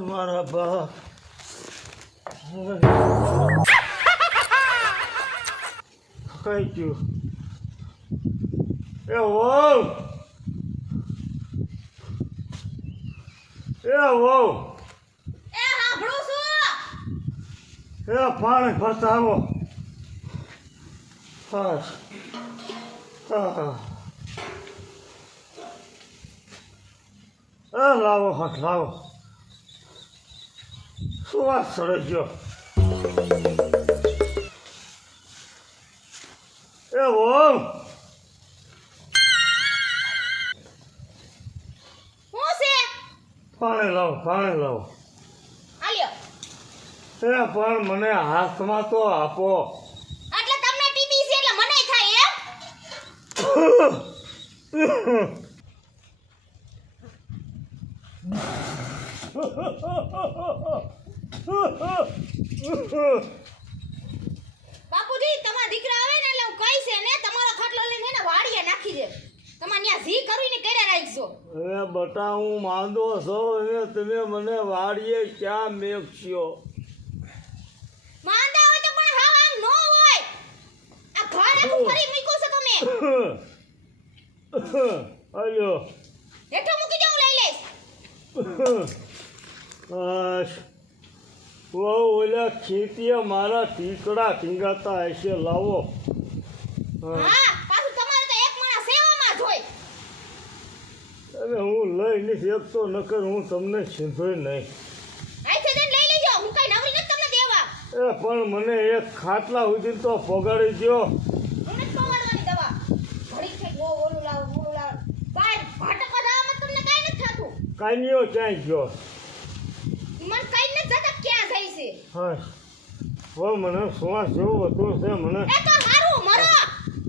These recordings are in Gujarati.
મારા બાપ કઈ ગયું એ વહુ એ હાંભળું છું એ પાણી ભરતા આવો હા લાવો હાથ લાવો શું વાત સડે ગયો એ વહુ હું છે પાણી લાવો આલ્યો એ પણ મને હાથમાં તો આપો એટલે તમને ટીબી છે એટલે મને થાય બાપુજી તમારા દીકરા આવે ને એટલે હું કહીશ ને તમારો ખાટલો લઈને ને વાડીએ નાખી દે તમારે ત્યાં જી કરીને કરે રાખજો એ બટા હું માંદો છો અને તમે મને વાડીએ ક્યાં મેકશો માંદા હોય તો પણ હા આમ નો હોય આ ઘર આખું ફરી મૂક્યું છે તમે અલ્યો હેઠો મૂકી જાઉં લઈ લઈશ બસ વો ઓલા ખેતીએ મારા ટીકડા ટીંગાતા હશે લાવો હા પાછું તમારે તો એક માણસ સેવામાં જ હોય અરે હું લઈ નથી શકતો નકર હું તમને સીધોય નહીં આઈથી જઈને લઈ લેજો હું કઈ નવરી નથી તમને દેવા એ પણ મને એક ખાટલા સુધી તો પગાડી દ્યો હું નથી પવાડવાની દવા ઘડી છે ઓ ઓલું લાવ બાર ભાટકો દાવામાં તમને કાઈ નથી થાતું કાન્યો ક્યાંય ગયો મન કઈ નથી જતા ક્યાં જાય છે હા હો મને શ્વાસ જેવું હતું છે મને એ તો હારું મરો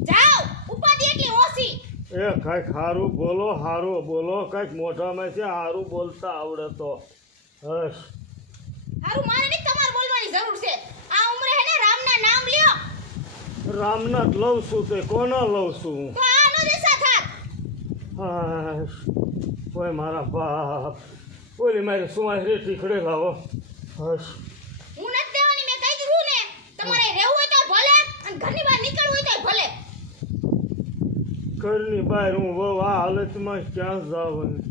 જાઓ ઉપાધિ એટલી ઓછી એ કાંઈક સારું બોલો કાંઈક મોઢામાં છે સારું બોલતા આવડે તો હસ હારું મારે નહીં તમારે બોલવાની જરૂર છે આ ઉંમરે હે ને રામના નામ લ્યો રામના જ લઉં છું તે કોના લઉં છું તો આનો દિશા થાત હસ ઓય મારા બાપ ઓલી મારી સુવાસરી ટીકડે લાવો હસ હું નથી દેવાની મેં કહી દીધું ને તમારે રહેવું હોય તો ભલે અને ઘરની બહાર નીકળવું હોય તો ભલે ઘરની બહાર હું બહુ આ હાલતમાં ક્યાં જવાની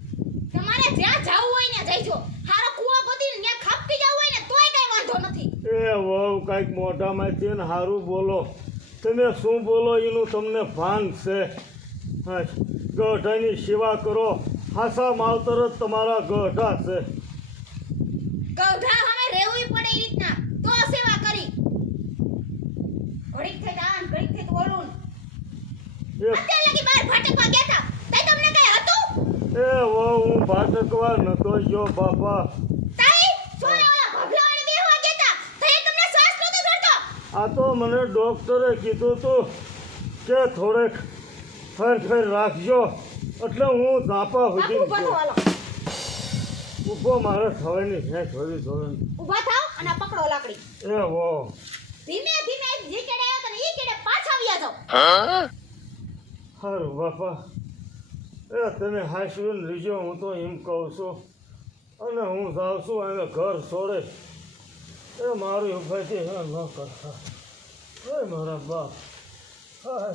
તમારે જ્યાં જાવું હોય ને જઈજો હારો કૂવો ગોતીને ત્યાં ખાપતી જવું હોય ને તોય કઈ વાંધો નથી એ વહુ કાંઈક મોઢામાંથી ને સારું બોલો તમે શું બોલો એનું તમને ભાન છે હસ ગઢાની સેવા કરો હાસા માવતર જ તમારા ગઢા છે ગૌધા હવે રહેવું પડે એ રીતના તો સેવા કરી ઘડીક થઈ આન ઘડીક થઈ ઓલું એ અત્યારે લગી બહાર ભાટકવા ગયા હતા તઈ તમને કઈ હતું એ વહુ હું ભાટકવા નતો ગયો બાપા તઈ સોયા ઓલા ભભલાવાને બેહવા ગયા હતા તઈ તમને શ્વાસ નતો ચડતો આ તો મને ડોક્ટરે કીધું હતું કે થોડેક ફેર રાખજો એટલે હું ઝાપા બાપુ સુધી ઉભા થો હાલો ઊભો મારે થવાની છે થોડી થોડી ઉભા થાવ અને આ પકડો લાકડી એ વો ધીમે ધીમે જે કેડે આવ્યા તને ઈ કેડે પાછા આવ્યા જાવ હારું બાપા એ તમે હાંસવીને લીજો હું તો એમ કહું છું અને હું જાઉં છું અને ઘર છોડે એ મારી ઉપાયથી ન કરતા એ મારા બાપ હા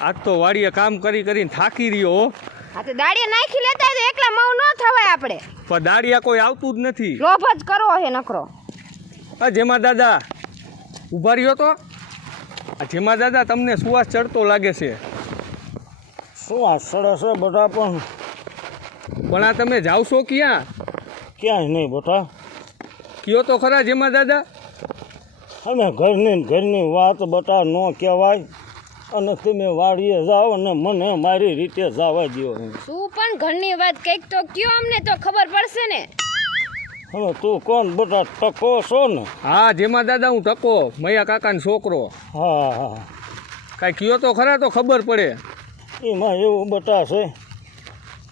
આજ તો વાડીએ કામ કરીને થાકી રહ્યો હા તો દાડિયા નાખી લેતા હોય તો એકલા મઉ ન થવાય આપણે પણ દાડિયા કોઈ આવતું જ નથી લોભ જ કરવો હે નકરો આ જેમાં દાદા ઊભા રહ્યો તો આ જેમાં દાદા તમને સુવાસ ચડતો લાગે છે સુવાસ ચડે છે બધા પણ આ તમે જાવશો ક્યાંય નહીં બેટા કયો તો ખરા જેમાં દાદા અમે ઘરની વાત બટા ન કહેવાય અને તમે વાડીએ જાઓ અને મને મારી રીતે જવા દો શું પણ ઘરની વાત કઈક તો કયો અમને તો ખબર પડશે ને હવે તું કોણ બેટા ટકો છો ને હા જેમાં દાદા હું ટકો મૈયા કાકાનો છોકરો હા કાંઈ કયો તો ખરા તો ખબર પડે એમાં એવું બેટા છે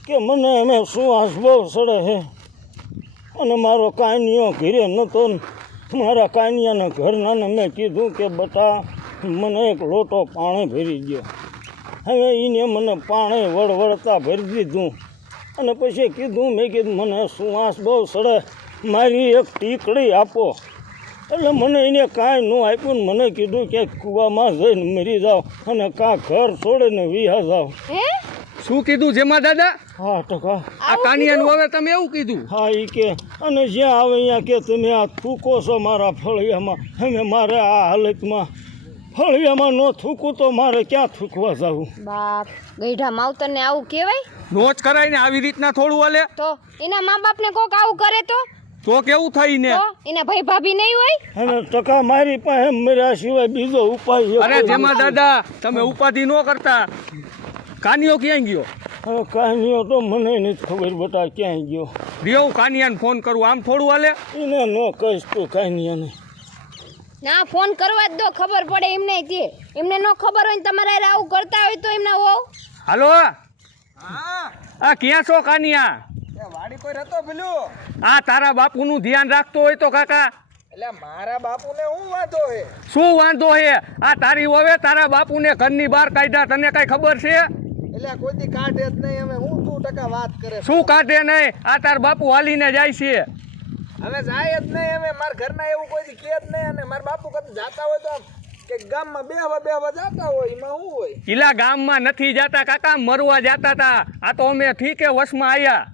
કે મને અમે સુવાસ બહુ સડે છે અને મારો કાનિયો ઘીરે નહોતો મારા કાનિયાના ઘરનાને મેં કીધું કે બેટા મને એક લોટો પાણી ભરી ગયો. હવે એને મને પાણી વળવળતા ભરી દીધું અને પછી કીધું, મેં કીધું મને સુવાસ બહુ સડે, મારી એક ટીકડી આપો. એટલે મને એને કાંઈ ન આપ્યું ને મને કીધું કે કૂવામાં જઈને મરી જાઓ અને કાં ઘર છોડીને વિહા જાઓ. હે શું કીધું જેમાં દાદા? 8%. આ કાનિયાનું હવે તમે એવું કીધું? હા એ કે અને જ્યાં આવે અહીંયા કે તમે આ થૂકો છો મારા ફળિયામાં. હવે મારે આ હાલતમાં ફળિયામાં ન થૂકું તો મારે ક્યાં થૂકવા જવું? બાપ ગઈઢા માવતરને આવું કહેવાય? નોચ કરાઈને આવી રીતના થોડું હાલે તો એના મા બાપને કોક આવું કરે તો કેવું થઈ ને? તો એના ભાઈ ભાભી નહીં હોય? અને ટકા મારી પાસે મર્યા સિવાય બીજો ઉપાય અરે જેમાં દાદા તમે ઉપાધિ ન કરતા. કાનિયો ક્યાં ગયો? હવે કાંઈ તો મને નથી ખબર બટા ક્યાંય ગયો. રિયો કાનિયાને ફોન કરું, આમ થોડું હાલે? એને ન કહીશ તો કાંઈ નહીં. ના ફોન કરવા જ દો, ખબર પડે એમને. તે એમને ન ખબર હોય ને તમારે હારે આવું કરતા હોય તો એમના હોવ. હાલો આ ક્યાં છો કાનિયા? વાડી કોઈ રહેતો પેલું આ તારા બાપુનું ધ્યાન રાખતો હોય તો કાકા. એટલે મારા બાપુને હું વાંધો હે? શું વાંધો હે? આ તારી વવે તારા બાપુને ઘરની બહાર કાઢ્યા, તને કઈ ખબર છે? એટલે કોઈ દી કાઢે જ નહીં. અમે હું તું ટકા વાત કરે? શું કાઢે નહીં? આ તાર બાપુ હાલીને જાય છે. હવે જાય જ નહીં. અમે મારા ઘરના એવું કોઈ દી કે જ નહીં. અને મારા બાપુ કદી જાતા હોય તો આમ કે ગામમાં બેહવા જાતા હોય, એમાં શું હોય? ઈલા ગામમાં નથી જાતા કાકા, મરવા જાતા તા. આ તો અમે ઠીકે વશમાં આયા.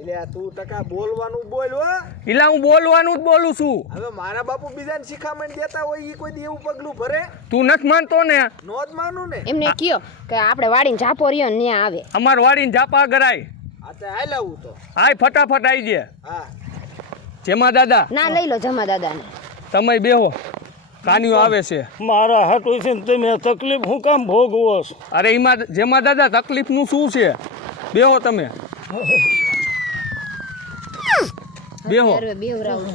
એટલે તું ટકા બોલવાનું બોલ હો. ઈલા હું બોલવાનું જ બોલું છું. હવે મારા બાપુ બીજાને શિખામણ દેતા હોય, ઈ કોઈ દી એવું પગલું ભરે? તું નથી માનતો ને? નો જ માનું ને. એમને કયો કે આપણે વાડીને ઝાપો રહ્યો ને ત્યાં આવે. અમાર વાડીને જાપા ગરાય. આ તે હાલ આવું તો. આય ફટાફટ આવી જે. હા જેમાં દાદા ના લઈ લો જમા દાદાને. તમે બેહો, કાનિયો આવે છે. મારા હાટું છે ને તમે તકલીફ હું કામ ભોગવો છો? અરે એમાં જેમાં દાદા તકલીફનું શું છે? બેહો તમે, બેહો. અરે બેવરાવું.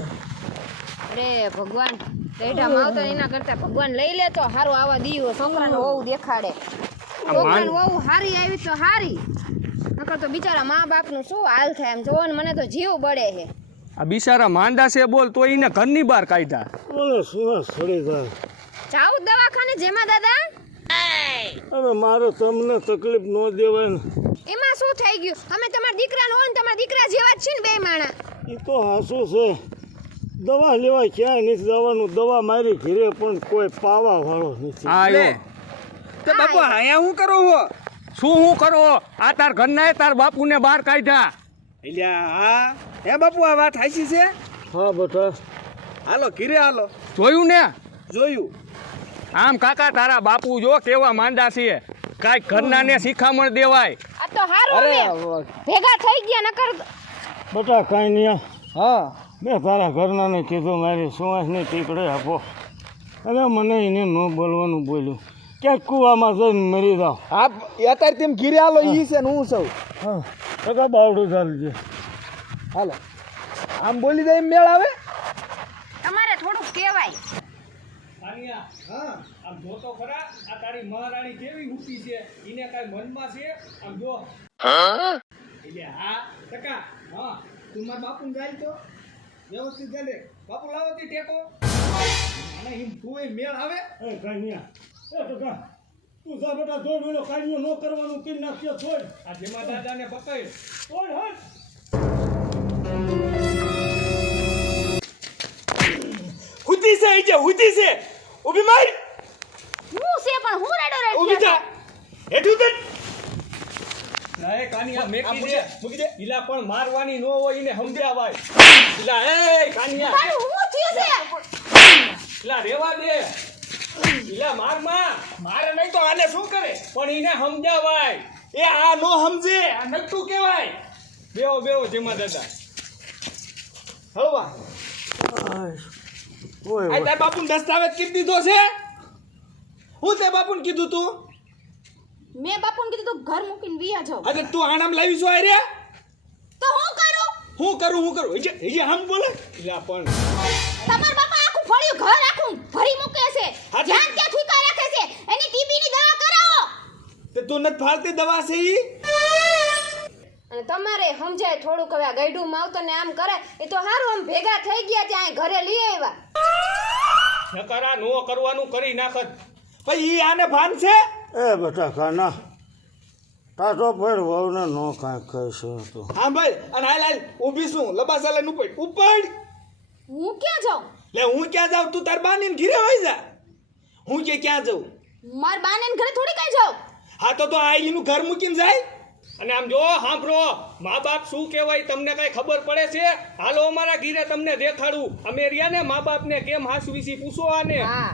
અરે ભગવાન ગઈઢા માવતર એના કરતા ભગવાન લઈ લે તો હારું. આવા દીવો છોકરાને વહુ દેખાડે. છોકરાને વહુ હારી આવી તો હારી, નકર તો બિચારા મા બાપનું શું હાલ થાય. એમ જોવો ને મને તો જીવ બળે છે. આ બિચારા માંદા છે બોલ, તો એને ઘરની બહાર કાઢ્યા. બોલે સુવાસ સડી જાય. જાવ દવાખાને જેમાં દાદા. હવે મારે તમને તકલીફ ન દેવાય ને. એમાં શું થઈ ગયું? અમે તમારા દીકરાનો હોય ને તમારા દીકરા જેવા જ છે ને બે માણા. એ તો હાસું છે. દવા લેવા ક્યાંય નથી જવાનું. દવા મારી ઘરે પણ કોઈ પાવા વાળો નથી. આયો તે બાપુ અહીંયા હું કરો હો? શું હું કરો? આ તાર ઘરના તાર બાપુને બહાર કાઢ્યા. એટલે હા હે બાપુ, આ વાત હાચી છે? હા બેટા. હાલો ઘીરે હાલો. જોયું ને? જોયું. આમ કાકા તારા બાપુ જો કેવા માંદા છે. કાંઈક ઘરનાને શિખામણ દેવાય. આ તો હારું અમે ભેગા થઈ ગયા નકર. બેટા કાંઈ નહીં. હા મેં તારા ઘરનાને કીધું મારી સુવાસની ટીકડે આપો. અને મને એને ન બોલવાનું બોલ્યું. ક્યાંક કૂવામાં જઈને મરી જાઓ. હા અત્યારે તેમ ઘીરે હાલો. ઈ છે ને હું સૌ. હા ટકા બાવડું ચાલજે. હાલો આમ બોલી દે એમ મેળ આવે? તમારે થોડું કહેવાય. હા આમ જોતો ખરા, આ તારી મહારાણી કેવી ઊંચી છે. એને કાંઈ મનમાં છે? આમ જો. એટલે હા ટકા. હા તું મારા બાપુ જાય તો વ્યવસ્થિત ચાલે. બાપુ લાવો તી ટેકો. અને એમ તું એ મેળ આવે? એ કાંઈ નહીં. એ ટકા તું જા બેટા, દોડ વેલો કાઢ્યો ન કરવાનું કરી નાખ્યો. છોડ આ જેમાં દાદાને પકડ. છોડ હટ. હુતી છે ઈ જે હુતી છે. ઊભી માર. હું છે પણ હું રેડો રેડ. ઊભી થા. હેઠું તે. એ કાનિયા મેકી મૂકી દે. દે, મૂકી દે. ઈલા પણ મારવાની નો હોય, એને સમજાવાય. ઈલા એ કાનિયા, પણ હું થયું છે? ઈલા રેવા દે. ઈલા મારે નહીં તો આને શું કરે? પણ એને સમજાવાય. એ આ નો સમજે. આ નટુ કહેવાય. બેહો બેહો જેમાં દાદા. હળવા. ઓય આ તાર બાપુને દસ્તાવેજ કીધી દીધો છે? હું તે બાપુને કીધું તું? મેં બાપુને કીધું તું ઘર મૂકીને વિયા જાવ. અરે તું આનામ લાવી છો રે? તો હું કરું? હું કરું હજી આમ બોલે. ઈલા પણ તમાર બાપા આખું ફળિયું ઘર આખું ભરી મૂકે છે. હા, ધ્યાન ત્યાં થૂકા રાખે છે. એની ટીબીની દવા કરાવો. તે તું નથી ફાલતી દવા છે ઈ? અને તમારે સમજાય થોડુંક. હવે આ ગઈઢું માવતરને આમ કરે એ તો હારું. આમ ભેગા થઈ ગયા ત્યાં ઘરે લઈ આવ્યા. નકરા નો કરવાનું કરી નાખત. પછી ઈ આને ભાન છે એ બેટા ખાના ટાટો પર વહુને નો કાંઈક કહેશે તો હા ભાઈ અને હાલ ઊભી શું લબાસા લઈને ઉપાડ હું ક્યાં જાઉં લે હું ક્યાં જાઉં તું તાર બાની ઘીરે હોય જા હું કે ક્યાં જાઉં માર બાને ઘરે થોડી કઈ જાઉં હા તો આઈનું ઘર મૂકીને જાય અને આમ જો સાંભળો મા બાપ શું કહેવાય તમને કઈ ખબર પડે છે હાલો અમારા ઘીરે તમને દેખાડું અમે રહ્યા ને મા બાપને કેમ હાસવીસી પૂછો આને હા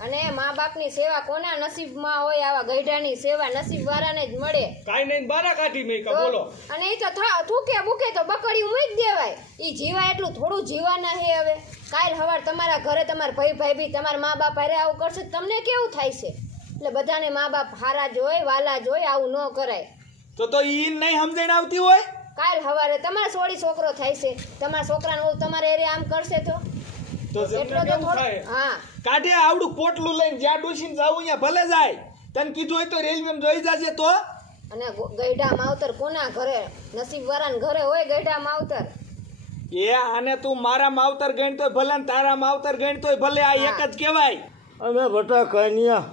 અને મા બાપની સેવા કોના નસીબમાં હોય આવા ગઈઢાની સેવા નસીબ વાળાને જ મળે કાંઈ નહીં બારા કાઢી મેં તો, બોલો અને એ તો થૂકે બુકે તો બકડિયું મૂકી દેવાય એ જીવાય એટલું થોડું જીવાના હે હવે કાલ હવાર તમારા ઘરે તમારા ભાઈ ભાભી તમારા મા બાપ હારે આવું કરશે તો તમને કેવું થાય છે એટલે બધાને મા બાપ હારા જ હોય વાલા જ હોય આવું ન કરાય તો ઈ નહીં સમજણ આવતી હોય કાલ હવારે તમારા સોળી છોકરો થાય છે તમારા છોકરાને બહુ તમારા એરિયા આમ કરશે તો તો એટલો તો થોડો હા કાઢે આવડું પોટલું લઈને જ્યાં ડોસીને જાવું ત્યાં ભલે જાય તને કીધું હોય તો રેલવેમાં જોઈ જાજે તો અને ગઈઢા માવતર કોના ઘરે નસીબ વાળાના ઘરે હોય ગઈઢા માવતર એ આને તું મારા માવતર ગણ તોય ભલે ને તારા માવતર ગણ તોય ભલે આ એક જ કહેવાય અમે બેટા કાનિયા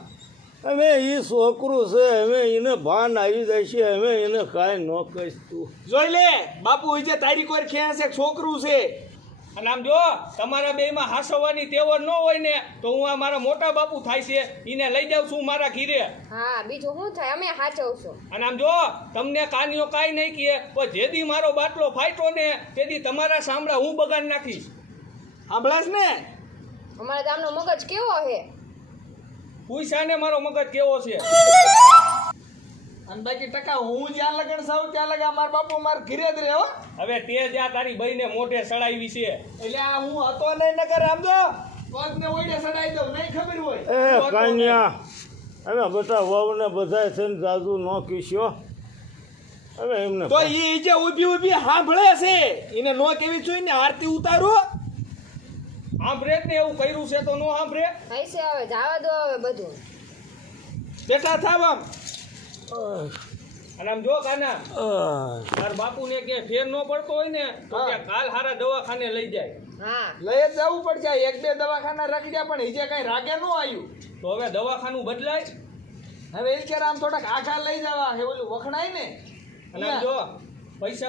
અમે એ છોકરું છે અમે એને ભાન આવી જાય છે અમે એને કાંઈ ન કહીશ તું જોઈ લે બાપુ જે તારી કોઈ ખેંચ છે છોકરું છે અને આમ જો તમારા બેયમાં હાસવાની તેવર ન હોય ને તો હું આ મારા મોટા બાપુ થાય છે એને લઈ જાઉં છું મારા ઘીરે હા બીજું શું થાય અમે સાચવશું અને આમ જો તમને કાનીઓ કાંઈ નહીં કહે પણ જેદી મારો બાટલો ફાટ્યો ને તેદી તમારા સાંભળા હું બગાડ નાખીશ સાંભળાશ ને અમારા ગામનો મગજ કેવો હે પૂછાને મારો મગજ કેવો છે અને બાકી ટકા હું જ્યાં લગન સાવ ત્યાં લગા મારા બાપુ મારા ઘીરે જ રહે હો હવે તે જ્યાં તારી બઈને મોઢે સડાવી છે એટલે આ હું હતો નહીં નગર સમજો કોકને ઓઈડે સડાઈ દઉં નહીં ખબર હોય એ કાનિયા અમે બેટા વહુને બધા છે ને જાજુ ન કીશ્યો હવે એમને તો ઈ જે ઊભી સાંભળે છે એને નો કેવી જોઈએ ને આરતી ઉતારો સાંભળે ને એવું કર્યું છે તો નો સાંભળે હૈસે હવે જવા દો હવે બધું બેટા થાવ આમ અને આમ જો કાના તાર બાપુને કે ફેર ન પડતો હોય ને તો હા. ત્યાં કાલ હારા દવાખાને લઈ જાય હા લઈ જ જવું પડશે એક બે દવાખાના રાખી જાય પણ ઈજે કઈ રાગે ન આવ્યું તો હવે દવાખાનું બદલાય હવે એ કે આમ થોડાક આખા લઈ જવા હે ઓલું વખણાય ને અને આમ જો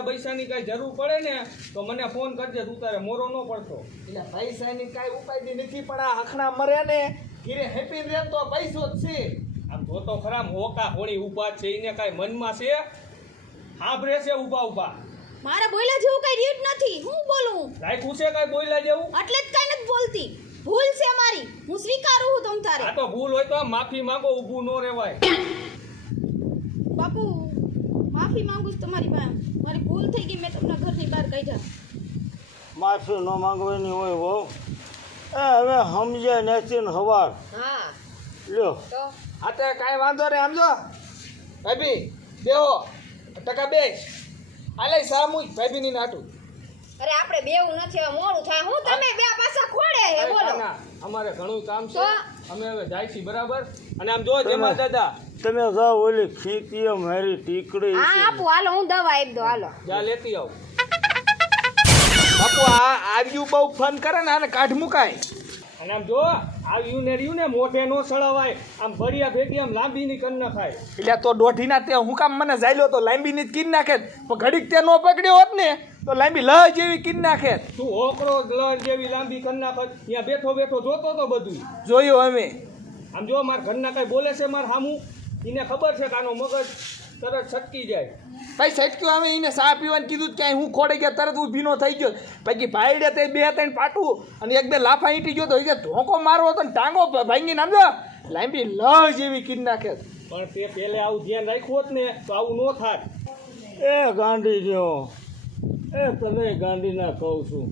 પૈસાની કઈ જરૂર પડે ને તો મને ફોન કરજે તું તારે મોરો ન પડતો એટલે પૈસાની કાંઈ ઉપાય નથી પણ આ હખણા મરે ને ઘીરે હેપી રહે તો પૈસો જ છે આમ જોતો ખરા હોકા હોળી ઉભા છે એને કાંઈ મનમાં છે સાંભળે છે ઊભા મારા બોલ્યા જેવું કઈ રીત નથી હું બોલું રાખ્યું છે કાંઈ બોલ્યા જેવું એટલે જ કઈ નથી બોલતી ભૂલ છે મારી હું સ્વીકારું છું તમ તારે આ તો ભૂલ હોય તો આમ માફી માંગો ઊભું ન રહેવાય બાપુ માફી માંગુ છું તમારી પાસે મારી ભૂલ થઈ ગઈ મેં તમને ઘરની બહાર કાઢ્યા માફી ન માંગવાની હોય વહુ એ હવે સમજ્યા નથી ને હવાર હા લ્યો તો આ તો કાંઈ વાંધો નહીં સમજો ભાભી દેહો ટકા બેસ આલે સામુ ભાભીની નાટું અરે આપણે બેવું નથી હવે મોડું થાય હું તમે બે પાછા ખોડે હે બોલો ના, અમારે ઘણું કામ છે તો? અમે હવે જાય છીએ બરાબર અને આમ જો જેમાં દાદા તમે જાઓ ઓલી ખીતીએ મારી ટીકડી હા છે આપું હાલો હું દવા આપી દો હાલો જા લેતી આવું બાપુ આ આવ્યું બહુ ફન કરે ને આને કાઢ મુકાય અને આમ જો આવ્યું ને રહ્યું ને મોઢે નો સળવાય આમ ભર્યા ભેગી આમ લાંબી ની કન નખાય એટલે તો દોઢીના તે હું કામ મને જાયલો તો લાંબીની જ કીન નાખે પણ ઘડીક તે નો પકડ્યો હોત ને તો લાંબી લ જેવી કીન નાખે તું હોકરો લર જેવી લાંબી કન નાખ ત્યાં બેઠો બેઠો જોતો તો બધું જોયું અમે આમ જો મારા ઘરના કઈ બોલે છે માર હામું એને ખબર છે કે આનો મગજ તરત છટકી જાય ભાઈ સટક્યો અમે એને ચા પીવાનું કીધું ક્યાંય હું ખોડે ગયા તરત ઊભીનો થઈ ગયો પછી ભાઈડે તે બે ત્રણ પાટું અને એક બે લાફા ઈટી ગયો તો એ ધોકો મારવો હતો ને ટાંગો ભાંગી નામજો લાંબી લ જેવી કીન નાખે પણ તે પહેલે આવું ધ્યાન રાખ્યું હોત ને તો આવું ન થાત એ ગાંડી રહ્યો એ તને ગાંડીના કહું છું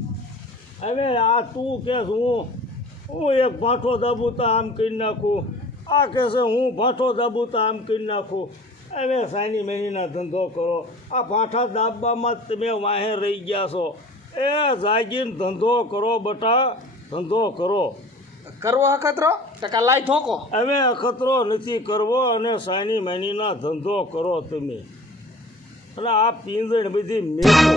હવે આ તું કે હું એક ભાંઠો દાબું તો આમ કરી નાખું આ કહે છે હું ભાંઠો દાબું તો આમ કરી નાખું હવે સાની મેનીના ધંધો કરો આ ભાંઠા દાબવામાં જ તમે વાહે રહી ગયા છો એ જાગીને ધંધો કરો બટા ધંધો કરો કરવો હકતરો ટકા લાઈ ઠોકો હવે અખતરો નથી કરવો અને સાની મેનીના ધંધો કરો તમે અને આ પીંજણ બધી મેકો